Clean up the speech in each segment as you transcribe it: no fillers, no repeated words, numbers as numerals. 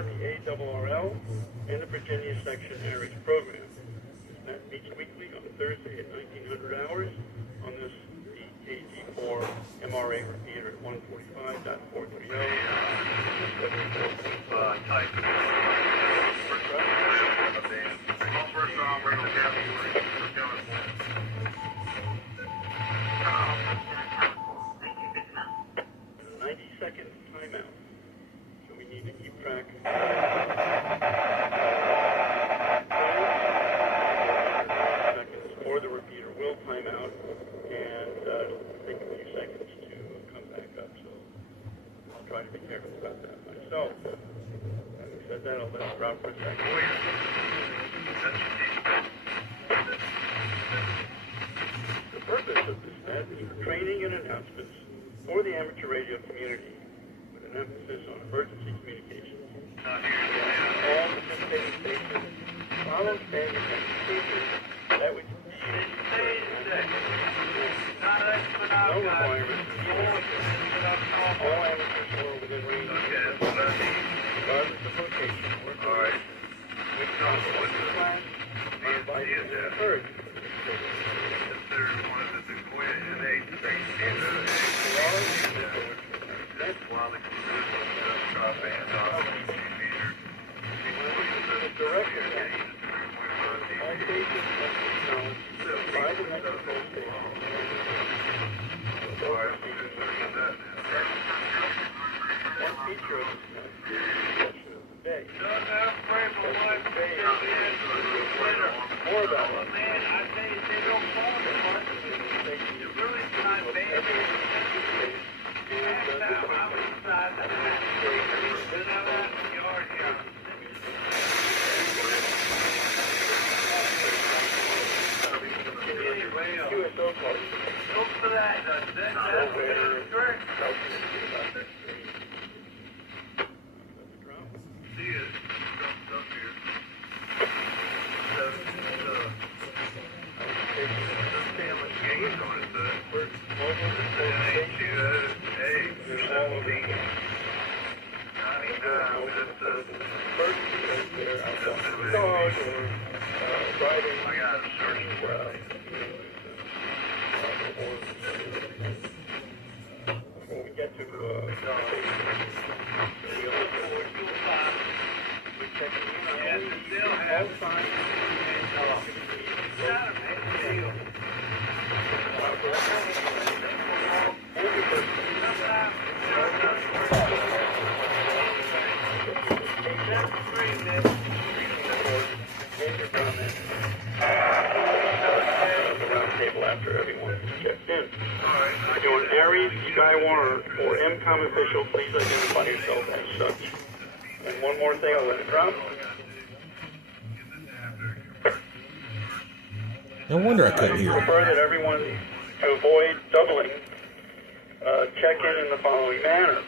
for the ARRL and the Virginia Section ARES program. That meets weekly on Thursday at 1900 hours on this KG4 MRA repeater at 145.430. A 90-second timeout. So we need to keep track. Or the repeater will time out and take a few seconds to come back up. So I'll try to be careful about that myself. Having said that, I'll let it drop for a second. The purpose of this net is for training and announcements for the amateur radio community with an emphasis on emergency communications. All participating stations follow standard procedures that would no requirements. All amateurs who are within range, regardless of location or time, which constitutes the class, are invited and encouraged. Official, please identify yourself as such. And one more thing, I'll let it drop. No wonder I couldn't hear. I prefer that everyone, to avoid doubling, check in the following manner.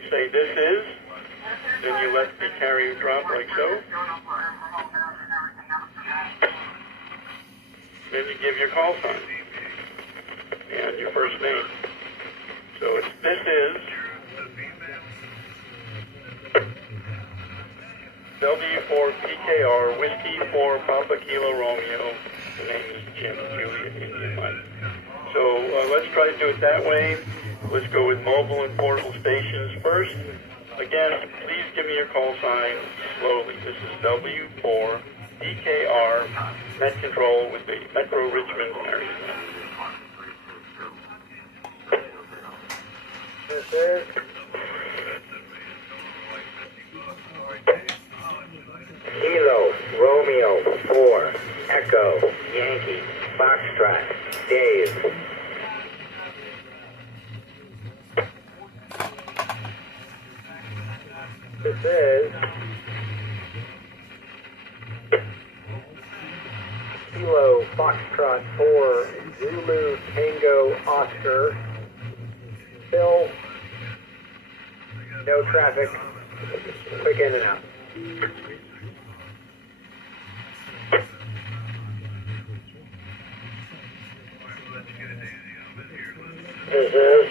You say this is, then you let the carrier drop like so. Then you give your call sign and your first name. So it's this is W4PKR, Whiskey for Papa Kilo Romeo. The name is Jim Juliet Indian Mike. So let's try to do it that way. Let's go with mobile and portable stations first. Again, please give me your call sign slowly. This is W4PKR, Met Control with the Metro Richmond ARES. This is Kilo, Romeo, 4, Echo, Yankee, Foxtrot, Dave. This is Kilo, Foxtrot, 4, Zulu, Tango, Oscar, Phil, no traffic, quick in and out. This is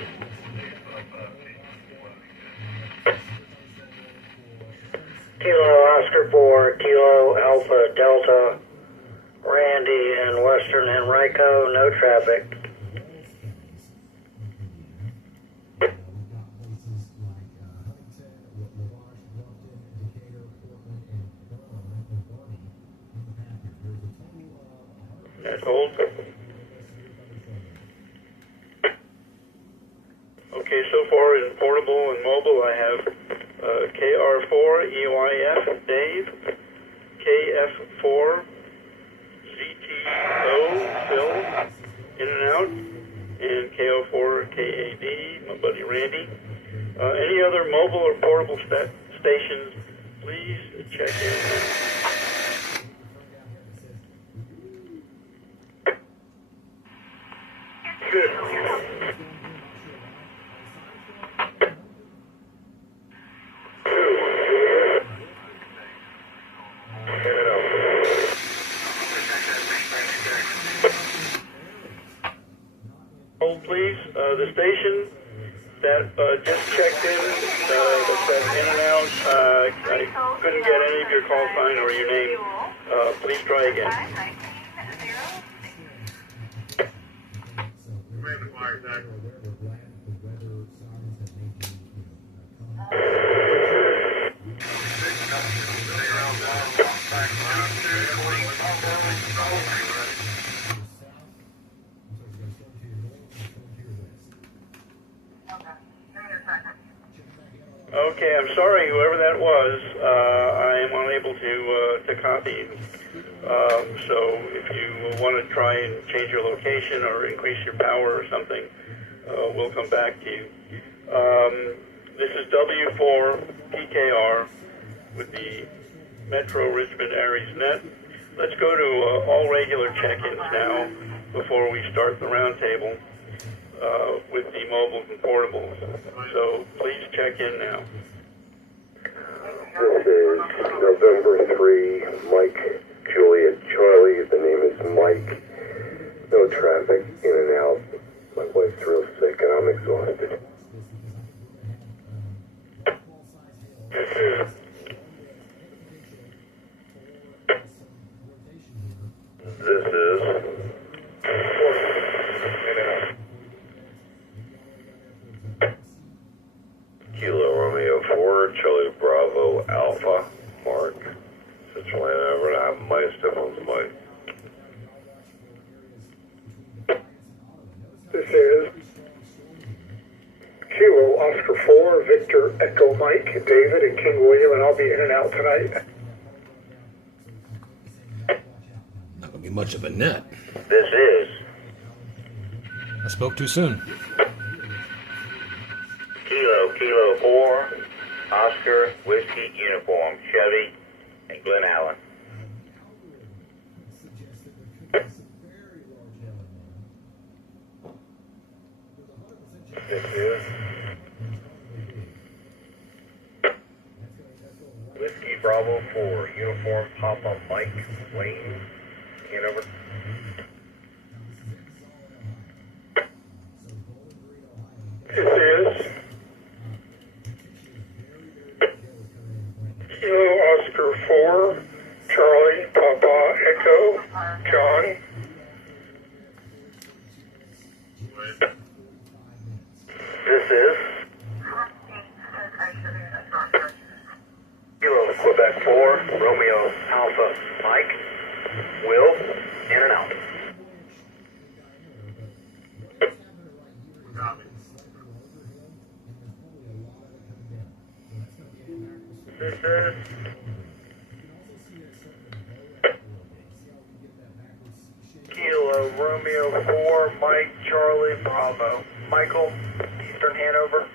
Oscar 4, Kilo Alpha Delta, Randy and Western Henrico, no traffic. That's hold. Okay, so far in portable and mobile, I have KR4 EYF Dave, KF4 ZTO Phil, in and out, and KO4 KAD, my buddy Randy. Any other mobile or portable stations, please check in. Hold please, the station that just checked in, that says in and out, I couldn't get any of your call sign or your name. Please try again. Okay, I'm sorry, whoever that was. I am unable to copy you. So if you want to try and change your location or increase your power or something, we'll come back to you. This is W4 PKR with the Metro Richmond ARES net. Let's go to all regular check-ins now before we start the roundtable with the mobiles and portables. So please check in now. This is November 3, Mike, Juliet, Charlie. The name is Mike. No traffic, in and out. My wife's real sick and I'm exhausted. This is Kilo Romeo 4, Charlie Bravo Alpha, Mark, Central Hanover, and I have my Stefan's Mike. This is Kilo Oscar 4, Victor Echo Mike, David, and King William, and I'll be in and out tonight. Not gonna be much of a net. This is I spoke too soon. Kilo 4, Oscar Whiskey Uniform, Chevy, and Glen Allen. This is Whiskey Bravo 4, Uniform Papa Mike, Wayne, Hanover. This is Kilo Oscar 4, Charlie Papa Echo John. This is Kilo Quebec 4, Romeo Alpha Mike, Will, in and out. This is Kilo Romeo 4, Mike Charlie Bravo, Michael, Eastern Hanover.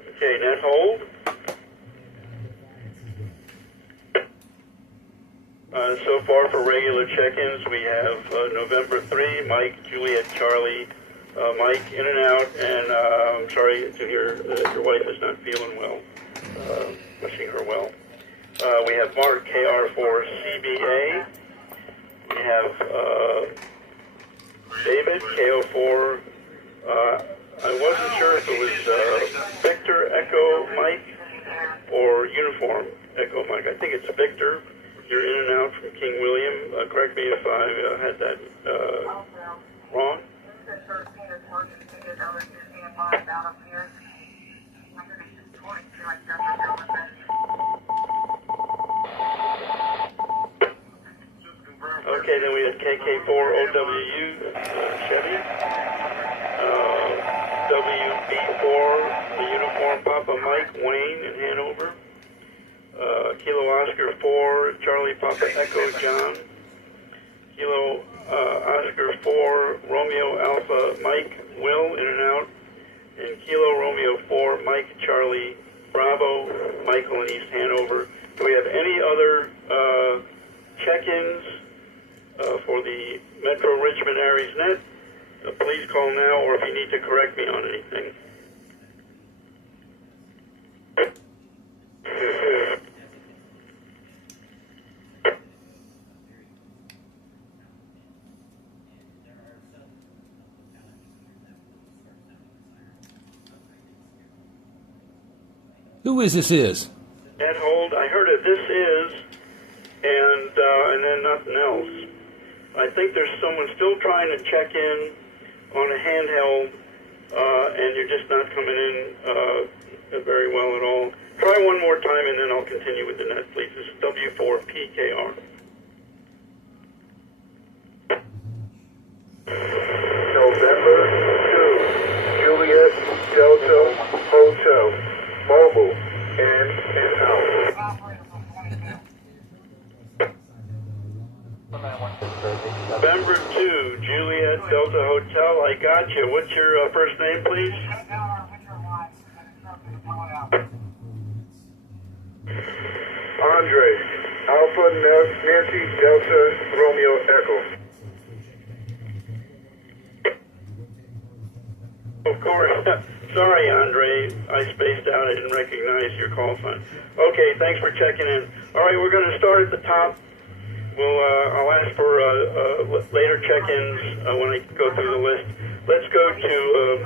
Okay, net hold. So far for regular check-ins, we have November 3, Mike, Juliet, Charlie, Mike, in and out, and I'm sorry to hear that your wife is not feeling well. Wishing her well. We have Mark, KR4 CBA, We have David, KO4. I wasn't sure if it was Victor Echo Mike or Uniform Echo Mike. I think it's Victor. You're in and out from King William. Correct me if I had that wrong. Okay, then we had KK4OWU Chevy, WB4, the Uniform Papa Mike Wayne in Hanover, Kilo Oscar 4, Charlie Papa Echo John, Kilo Oscar 4, Romeo Alpha Mike Will in and out, and Kilo Romeo 4, Mike Charlie Bravo Michael in East Hanover. Do we have any other check-ins for the Metro Richmond ARES net? Please call now, or if you need to correct me on anything. Who is this is? Ed Hold, I heard a this is, and then nothing else. I think there's someone still trying to check in on a handheld, and you're just not coming in very well at all. Try one more time, and then I'll continue with the net, please. This is W4PKR. November 2, Juliet Delta Hotel, mobile, in and out. November 2, Juliet Delta Hotel. I got you. What's your first name, please? Andre, Alpha Nancy Delta Romeo Echo. Of course. Sorry, Andre. I spaced out. I didn't recognize your call sign. Okay, thanks for checking in. All right, we're going to start at the top. I'll ask for later check-ins when I go through the list. Let's go to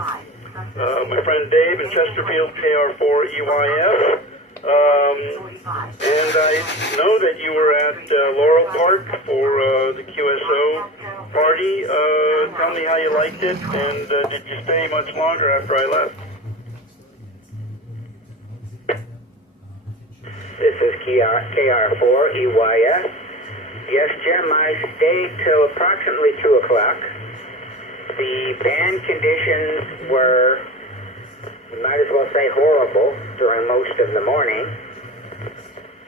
my friend Dave in Chesterfield, KR4EYF. And I know that you were at Laurel Park for the QSO party. Tell me how you liked it, and did you stay much longer after I left? This is KR4EYS. Yes, Jim, I stayed till approximately 2 o'clock. The band conditions were, you might as well say, horrible during most of the morning.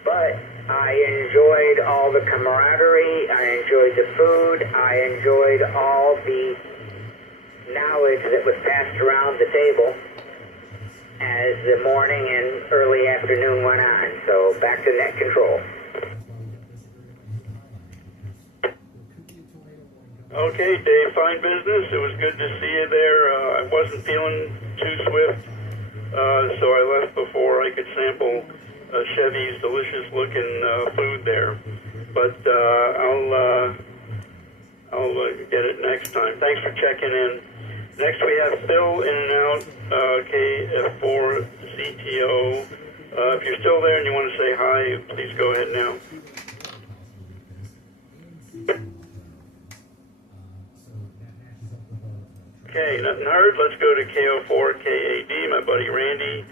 But I enjoyed all the camaraderie, I enjoyed the food, I enjoyed all the knowledge that was passed around the table as the morning and early afternoon went on. So back to net control. Okay, Dave, fine business. It was good to see you there. I wasn't feeling too swift, so I left before I could sample Chevy's delicious-looking food there. But I'll get it next time. Thanks for checking in. Next, we have Phil in and out, KF4CTO. If you're still there and you want to say hi, please go ahead now. Okay, nothing heard. Let's go to KO4KAD, my buddy Randy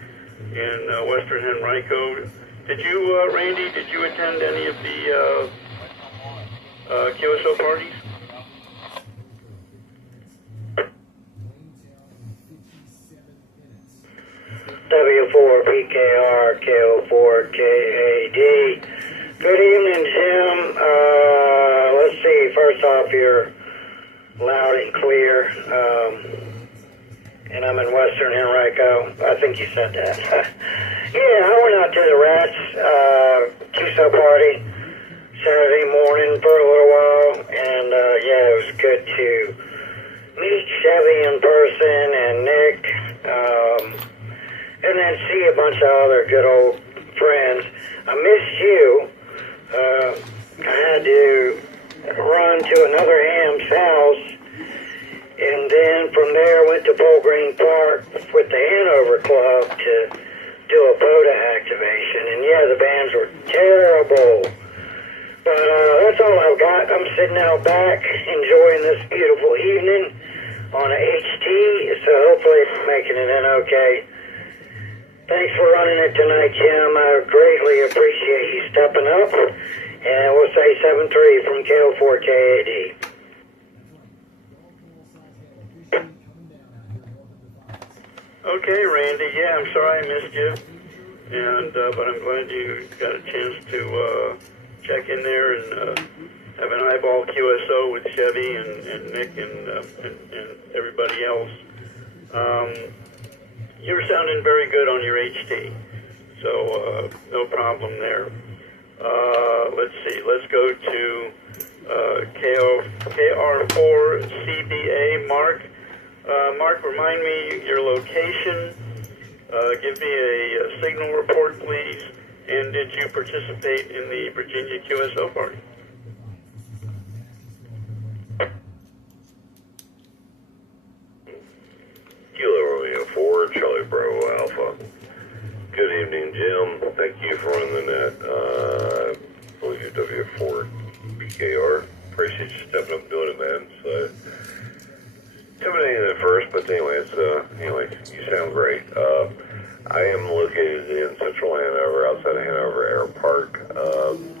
in Western Henrico. Did you, Randy, did you attend any of the QSO parties? W4PKR, KO4KAD. Good evening, Jim. Let's see, first off, you're loud and clear, and I'm in Western Henrico. I think you said that. Yeah, I went out to the Rats QSO party Saturday morning for a little while, and yeah, it was good to meet Chevy in person and Nick, and then see a bunch of other good old friends. I missed you. I had to run on to another ham's house, and then from there went to Bull Green Park with the Hanover Club to do a photo activation. And yeah, the bands were terrible. But that's all I've got. I'm sitting out back enjoying this beautiful evening on a HT, so hopefully it's making it in okay. Thanks for running it tonight, Jim. I greatly appreciate you stepping up. And we'll say 7-3 from KO4KAD. Okay, Randy. Yeah, I'm sorry I missed you, and but I'm glad you got a chance to check in there and have an eyeball QSO with Chevy and Nick and everybody else. You're sounding very good on your HT, so no problem there. Let's see. Let's go to KR4 CBA. Mark. Mark, remind me your location. Give me a signal report, please. And did you participate in the Virginia QSO party? Kilo Romeo 4, Charlie Bravo Alpha. Good evening, Jim. Thank you for running that W4 BKR. Appreciate you stepping up and doing it, man. So, intimidating at first, but anyway, you sound great. I am located in central Hanover, outside of Hanover Air Park,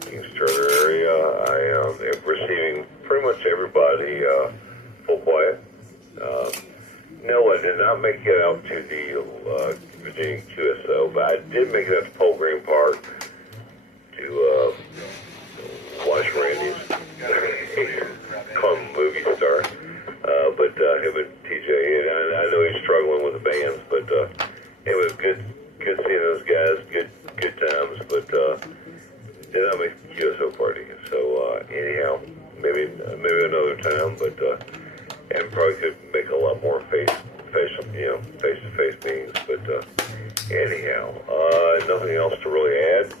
Kingstruther area. I am receiving pretty much everybody full quiet. No, I did not make it out to the Virginia QSO, but I did make it out to Bull Green Park to watch Randy's call him movie star. But him and TJ, and I know he's struggling with the bands, but it was good seeing those guys, good times, but did not make the QSO party. So anyhow, maybe another time, but and probably could make a lot more face-to-face meetings. But anyhow, nothing else to really add.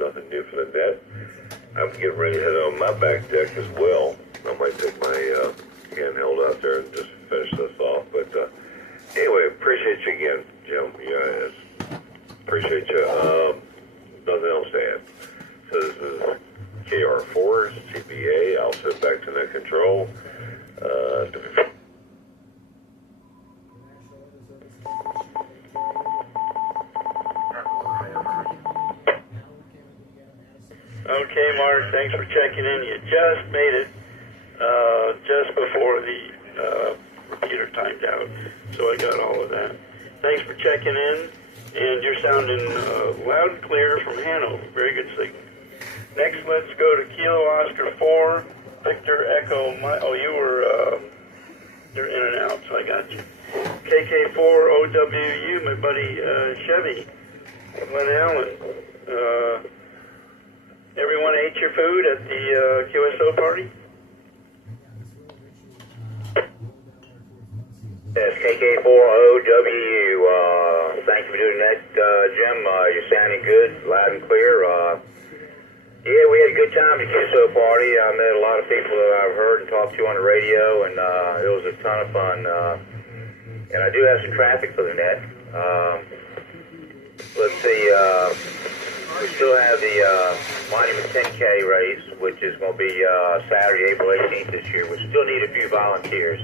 Nothing new for the net. I'm getting ready to head on my back deck as well. I might take my handheld out there and just finish this off. But anyway, appreciate you again, Jim. Yeah, appreciate you. Nothing else to add. So this is KR4 CBA. I'll sit back to net control. Okay, Mark, thanks for checking in. You just made it just before the repeater timed out, so I got all of that. Thanks for checking in, and you're sounding loud and clear from Hanover. Very good signal. Next, let's go to Kilo Oscar 4, Victor Echo. You were you're in and out, so I got you. KK4 OWU, my buddy Chevy, Glen Allen. Everyone ate your food at the QSO party? Yes, KK4OW. Thank you for doing that, Jim. You're sounding good, loud and clear. Yeah, we had a good time at the QSO party. I met a lot of people that I've heard and talked to on the radio, and it was a ton of fun. And I do have some traffic for the net. Let's see. We still have the Monument 10K race, which is going to be Saturday, April 18th this year. We still need a few volunteers.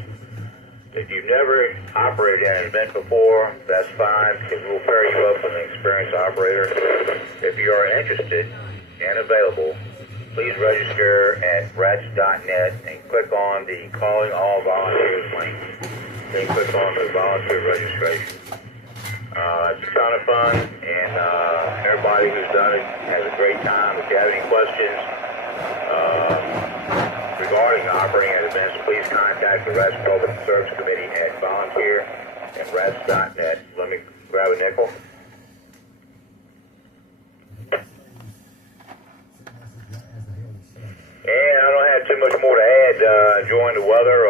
If you've never operated in an event before, that's fine. We'll pair you up with an experienced operator. If you are interested and available, please register at rats.net and click on the Calling All Volunteers link. Then click on the volunteer registration. It's a ton of fun, and everybody who's done it has a great time. If you have any questions regarding operating at events, please contact the Rats Public Service Committee at volunteer@rats.net. Let me grab a nickel. And I don't have too much more to add. Enjoying the weather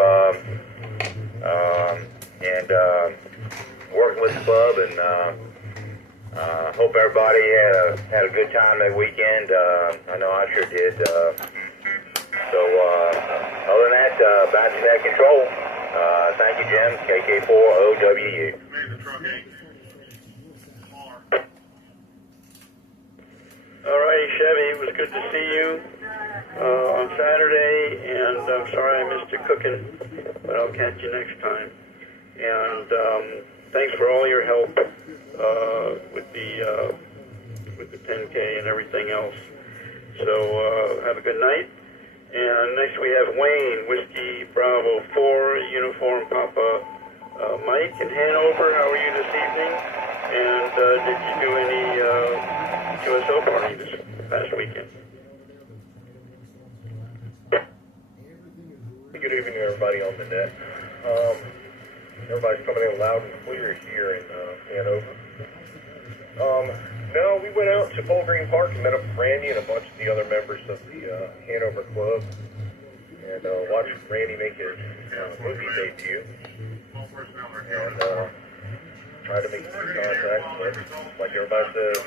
and working with the club, and hope everybody had a good time that weekend. I know I sure did. So, other than that, back to net control. Thank you, Jim. KK4OWU. All righty, Chevy, it was good to see you on Saturday, and I'm sorry I missed your cooking, but I'll catch you next time. And thanks for all your help with the 10K and everything else. So have a good night. And next we have Wayne, Whiskey Bravo 4, Uniform Papa Mike in Hanover. How are you this evening? And did you do any QSO party this past weekend? Good evening, everybody on the net. Everybody's coming in loud and clear here in Hanover. No, we went out to Bull Green Park and met up with Randy and a bunch of the other members of the Hanover Club, and watched Randy make his movie debut, and tried to make some contacts, but like everybody says,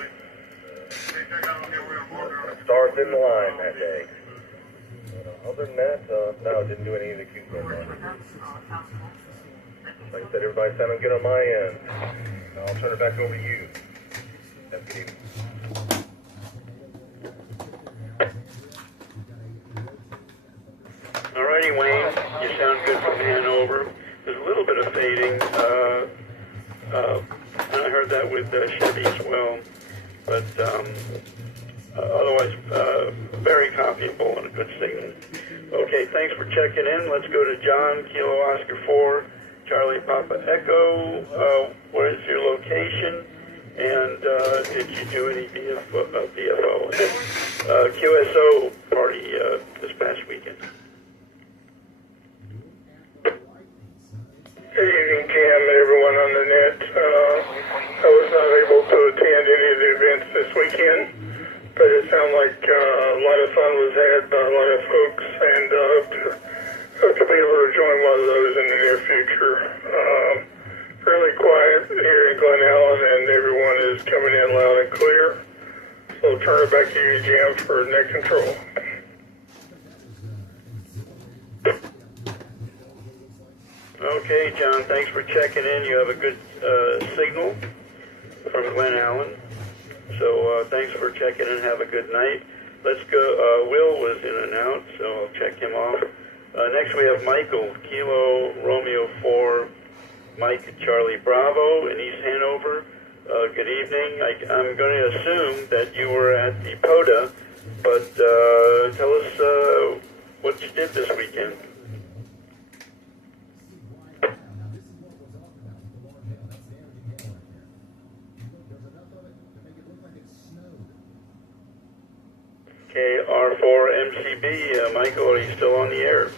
stars in the line that day. Other than that, no, didn't do any of the cute stuff. Like I said, everybody sounded good on my end. I'll turn it back over to you. Have a good evening. Alrighty, Wayne, you sound good from Hanover. There's a little bit of fading, and I heard that with Chevy as well, but otherwise very copyable and a good signal. Okay, thanks for checking in. Let's go to John, Kilo Oscar 4, Charlie Papa Echo. What is your location? And did you do any BFO QSO party this past weekend? Good evening, Jim, and everyone on the net. I was not able to attend any of the events this weekend, but it sounded like a lot of fun was had by a lot of folks, and hope to be able to join one of those in the near future. Fairly quiet here in Glen Allen, and everyone is coming in loud and clear. So I'll turn it back to you, Jim, for net control. Okay, John, thanks for checking in. You have a good signal from Glen Allen. So thanks for checking in. Have a good night. Let's go. Will was in and out, so I'll check him off. Next we have Michael, Kilo Romeo 4, Mike Charlie Bravo in East Hanover. Good evening. I'm going to assume that you were at the PODA, but tell us what you did this weekend. KR4MCB, Michael, are you still on the air?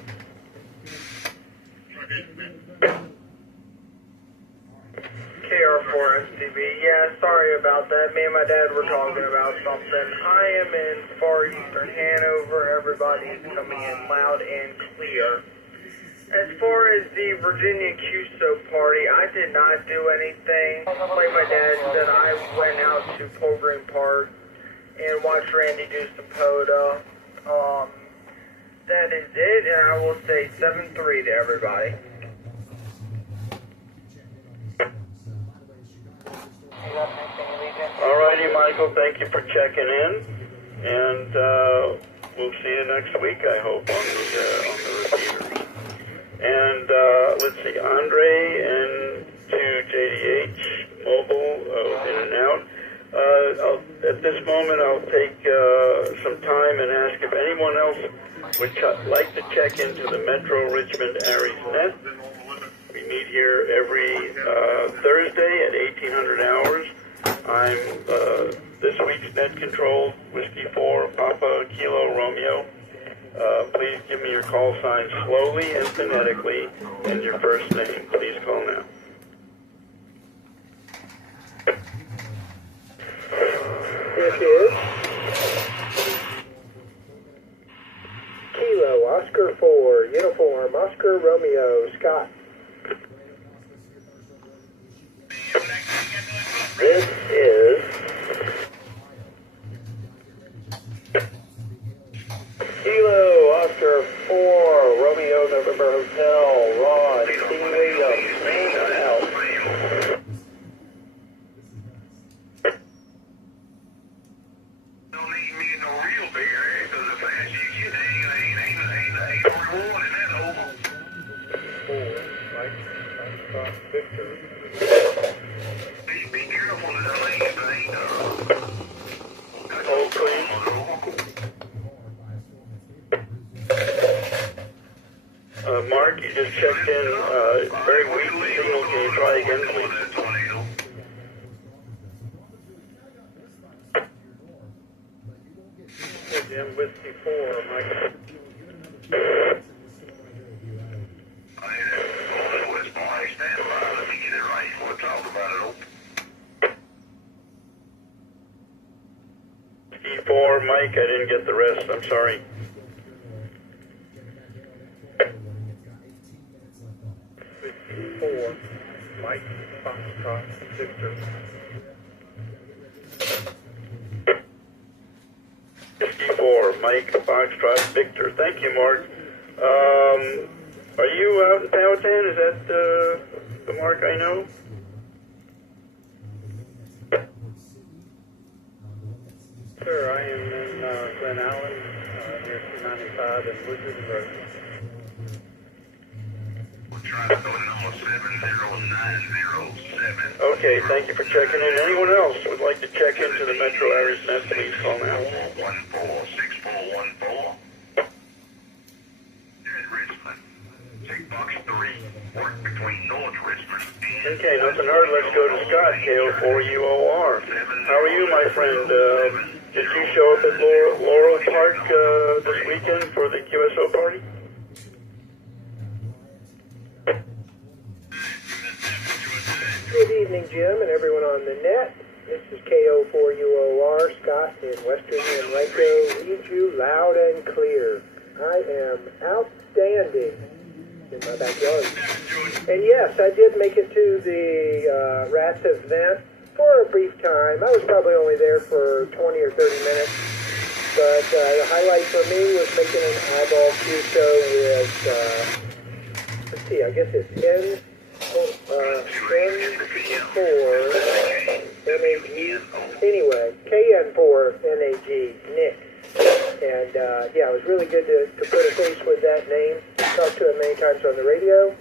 KR4MCB, yeah, sorry about that. Me and my dad were talking about something. I am in far eastern Hanover. Everybody's coming in loud and clear. As far as the Virginia QSO party, I did not do anything. Like my dad said, I went out to Bull Green Park and watch Randy do some PODA. That is it, and I will say 7-3 to everybody. Alrighty, Michael, thank you for checking in, and we'll see you next week, I hope, on the receivers. And let's see, Andre and to JDH Mobile, in and out. At this moment, I'll take some time and ask if anyone else would like to check into the Metro Richmond ARES net. We meet here every Thursday at 1800 hours. I'm this week's net control, Whiskey 4, Papa Kilo Romeo. Please give me your call sign slowly and phonetically and your first name. Please call now. This is Kilo Oscar 4, Uniform Oscar Romeo Scott. This is Kilo Oscar Victor. Be careful in the lane, Hold, please. Mark, you just checked in. Very weak signal. Can you try again, please? Jim, Whiskey 4, Mike. Whiskey 4, Mike, I didn't get the rest. I'm sorry. Whiskey 4, Mike, Foxtrot, Victor. Whiskey 4, Mike, Foxtrot, Victor. Thank you, Mark. Are you out in Powhatan? Is that the Mark I know? Sir, I am in Glen Allen, near 295 and Wizard Road. We're trying to go to number 70907. Okay, thank you for checking in. Anyone else would like to check into the Metro Ares net, please call now. 6414. There's Richmond. Take box 3. Work between North Richmond and... Okay, nothing heard. Let's go to Scott, KO4UOR. How are you, my friend? Did you show up at Laurel Park this weekend for the QSO party? Good evening, Jim, and everyone on the net. This is KO4UOR, Scott in Western Henrico. Read you loud and clear. I am outstanding in my backyard. And yes, I did make it to the Rats event for a brief time. I was probably only there for 20 or 30 minutes. But the highlight for me was making an eyeball QSO with, let's see, I guess it's N4 NAG. Anyway, KN4 NAG, Nick. And yeah, it was really good to put a face with that name. Talked to him many times on the radio.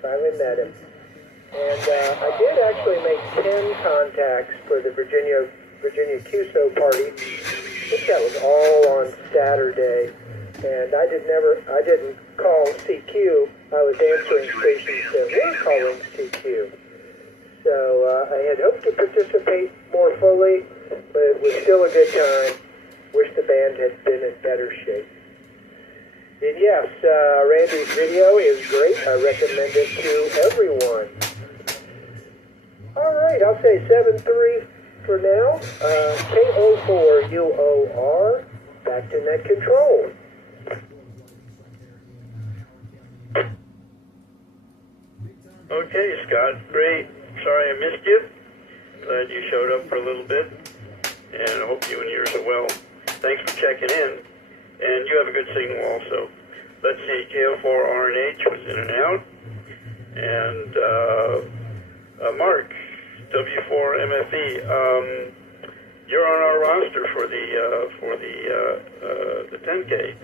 Finally met him. And I did actually make 10 contacts for the Virginia QSO party. I think that was all on Saturday. And I didn't call CQ. I was answering stations that were calling CQ. So I had hoped to participate more fully, but it was still a good time. Wish the band had been in better shape. And yes, Randy's video is great. I recommend it to everyone. All right, I'll say 7-3 for now. KO4UOR, back to net control. Okay, Scott, great. Sorry I missed you. Glad you showed up for a little bit. And I hope you and yours are well. Thanks for checking in. And you have a good signal also. Let's see, KO4RNH was in and out. And Mark, W4MFE, you're on our roster for the 10K.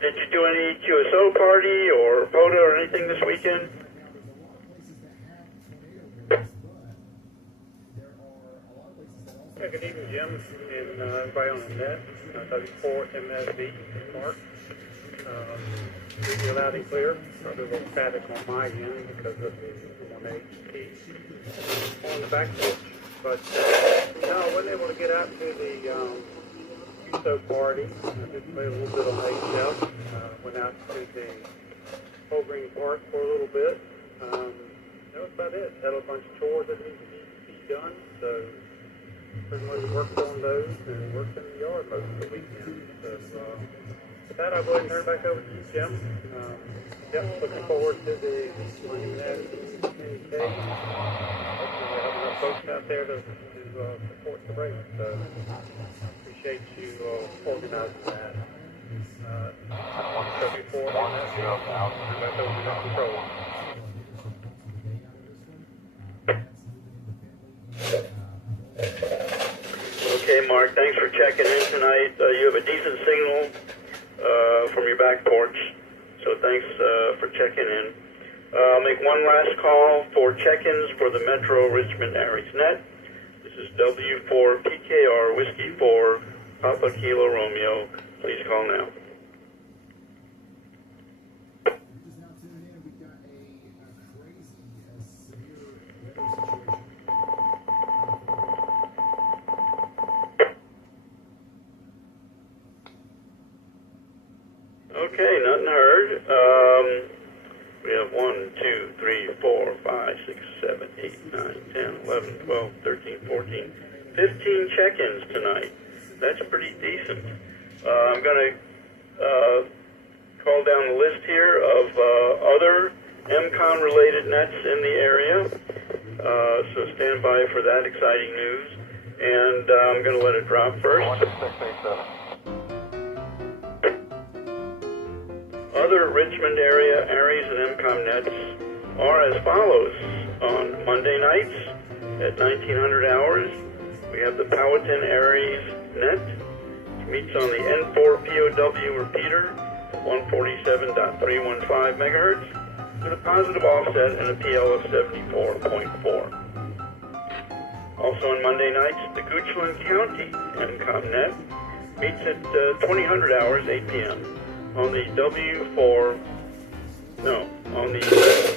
Did you do any QSO party or POTA or anything this weekend? Yeah, good evening, Jim, and everybody on the net. W4MFE, Mark. You're loud and clear. Probably a little static on my end because of the 1HP on the back porch. But no, I wasn't able to get out to the QSO party. I did play a little bit on HF. Went out to the Whole Green Park for a little bit. That was about it. Had a bunch of chores that needed to be done. So pretty much worked on those and worked in the yard most of the weekend. So with that, I'll go ahead and turn it back over to you, Jim. Yep, looking forward to the net. Hopefully we'll have enough folks out there to support the race. So appreciate you organizing that. W4 on that. Back over to control. Okay, Hey, Mark, thanks for checking in tonight. You have a decent signal from your back porch, so thanks for checking in. I'll make one last call for check-ins for the Metro Richmond ARES net. This is W4PKR Whiskey 4 Papa Kilo Romeo. Please call now. Okay, nothing heard. We have 1, 2, 3, 4, 5, 6, 7, 8, 9, 10, 11, 12, 13, 14, 15 check-ins tonight. That's pretty decent. I'm going to call down the list here of other MCON-related nets in the area. So stand by for that exciting news. And I'm going to let it drop first. Other Richmond area ARES and MCOM nets are as follows. On Monday nights at 1900 hours, we have the Powhatan ARES net, which meets on the N4 POW repeater at 147.315 megahertz with a positive offset and a PL of 74.4. Also on Monday nights, the Goochland County MCOM net meets at 2000 hours, 8 p.m. on the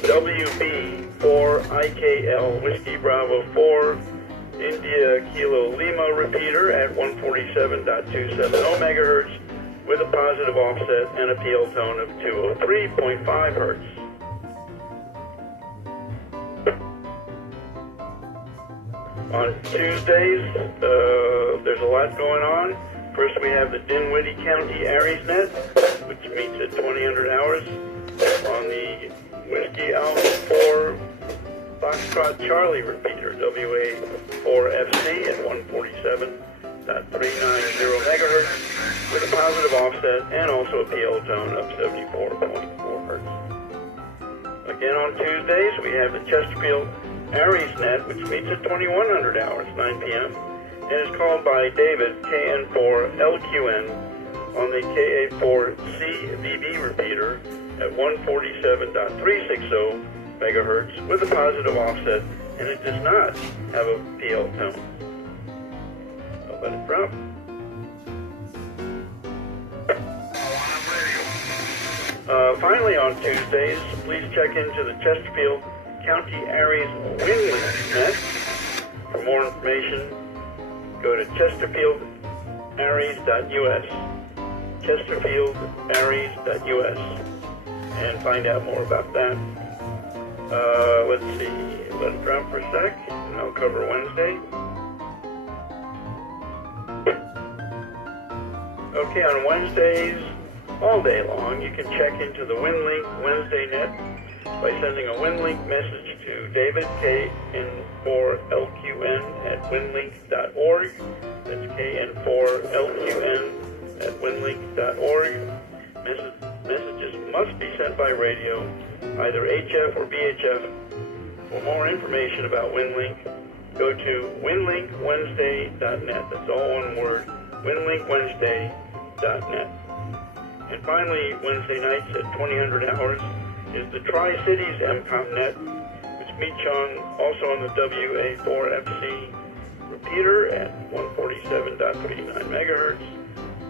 WB4IKL Whiskey Bravo 4 India Kilo Lima repeater at 147.270 megahertz with a positive offset and a PL tone of 203.5 hertz. On Tuesdays, there's a lot going on. First, we have the Dinwiddie County ARES net, which meets at 2000 hours on the Whiskey Alpha 4 Foxtrot Charlie repeater, WA4FC at 147.390 megahertz with a positive offset and also a PL tone of 74.4 hertz. Again, on Tuesdays, we have the Chesterfield ARES net, which meets at 2100 hours, 9 p.m., and is called by David KN4LQN on the KA4CVB repeater at 147.360 megahertz with a positive offset, and it does not have a PL tone. I'll let it drop. Finally, on Tuesdays, please check into the Chesterfield County ARES WinLink net. For more information, go to chesterfieldares.us, chesterfieldares.us, and find out more about that. Let's see, let it drop for a sec, and I'll cover Wednesday. Okay, on Wednesdays, all day long, you can check into the WinLink Wednesday net by sending a WinLink message to David, KN4LQN at winlink.org. That's KN4LQN at winlink.org. Messages must be sent by radio, either HF or VHF. For more information about WinLink, go to winlinkwednesday.net. That's all one word, winlinkwednesday.net. And finally, Wednesday nights at 2000 hours is the Tri-Cities MCOM net, which meets also on the WA4FC repeater at 147.39 megahertz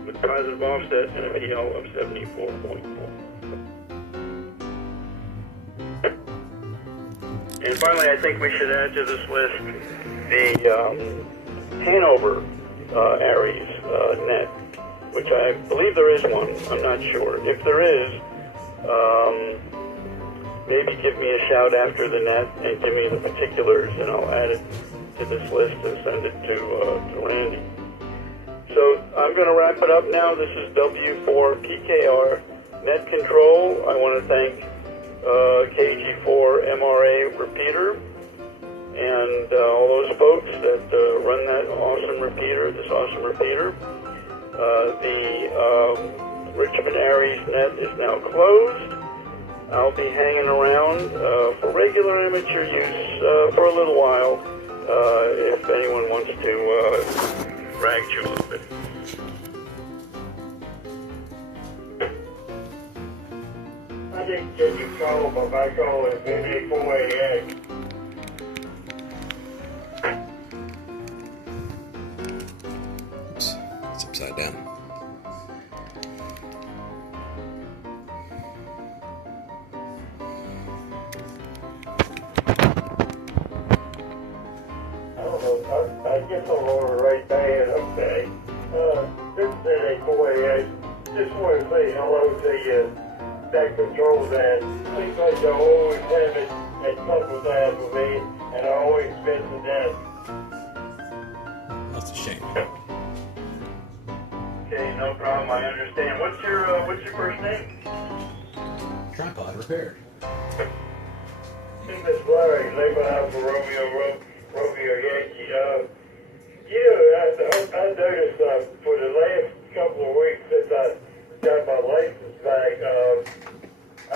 with positive offset and a PL of 74.4. And finally, I think we should add to this list the Hanover ARES net, which I believe there is one. I'm not sure. If there is, maybe give me a shout after the net and give me the particulars, and I'll add it to this list and send it to Randy. So I'm going to wrap it up now. This is W4PKR Net Control. I want to thank KG4MRA repeater and all those folks that run that awesome repeater, this awesome repeater. The Richmond ARES net is now closed. I'll be hanging around for regular amateur use for a little while if anyone wants to ragged you a little bit. I didn't get your call, but my call is maybe 488. Oops, it's upside down. I don't know, I guess I'm on the right band, okay. This is a 488. Just want to say hello to that control that. Seems like you always have it a couple times with me, and I always miss it then. That's a shame. Okay, no problem. I understand. What's your first name? Tripod repaired. See, Miss Larry, labor out for Romeo Yankee. I noticed for the last couple of weeks since I got my license back,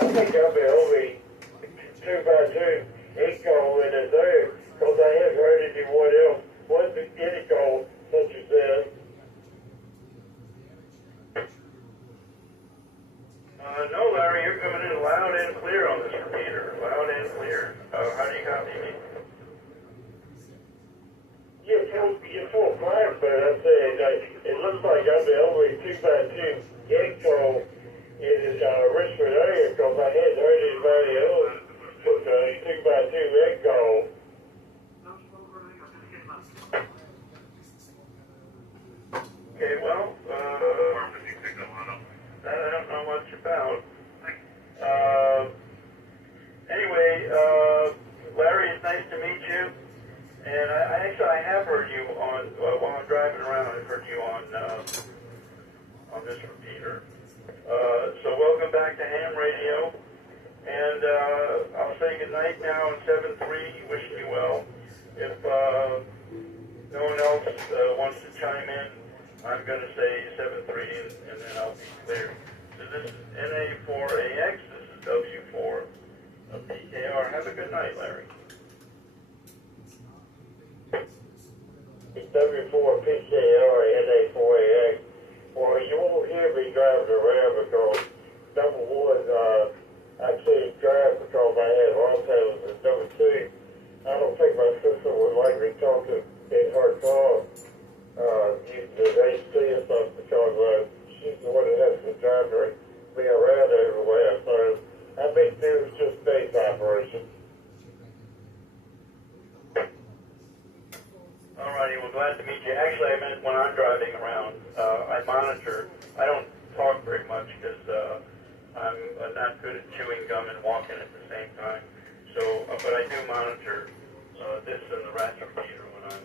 I think I've been only 2x2 ink call in it there, because I haven't heard anyone else. What's the any call, such as this? No, Larry, you're coming in loud and clear on this repeater. Loud and clear. How do you copy me? You're full fire, but I'm saying it looks like I'm the only 2x2 ink call in Richmond area, because I hadn't heard anybody else with a 2x2 ink call. Okay, well, that I don't know much about. Anyway, Larry, it's nice to meet you. And I have heard you on while I'm driving around. I've heard you on this repeater. So welcome back to Ham Radio. And I'll say good night now on 7-3. Wishing you well. If no one else wants to chime in, I'm going to say 7-3, and then I'll be clear. So this is NA4AX. This is W4 PKR. Have a good night, Larry. W4 PKR NA4AX. Well, you won't hear me driving around because, number one, I can't drive because I have Alzheimer's, and number two, I don't think my sister would like me talking in her car using the AC or something, because she's the one that has to drive me around everywhere. So I think this is just base operation. Alrighty, well, glad to meet you. Actually, I meant when I'm driving around, I monitor. I don't talk very much because I'm not good at chewing gum and walking at the same time. So, but I do monitor this and the RAS repeater when I'm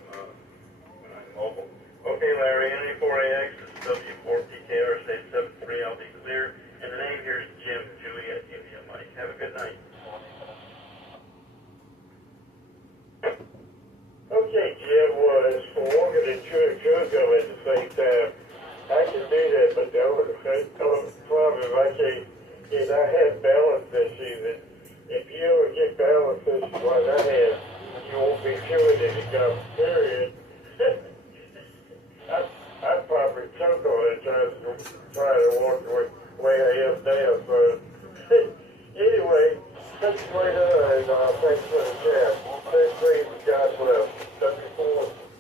mobile. Okay, Larry, NA4AX, this is W4PKR, state 7-3. I'll be clear. And the name here is Jim, Juliet, India, Mike. Have a good night. Okay, Jim, was for walking and chewing gum at the same time. I can do that, but the only problem I can't is I have balance issues. And if you ever get balance issues like I have, you won't be chewing any gum, period. I'd probably choke on it trying to walk the way I am now. So, anyway, thanks later, and thanks for the chat. Thanks for God bless. W4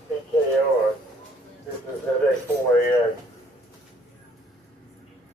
PKR. This is at 4 a.m.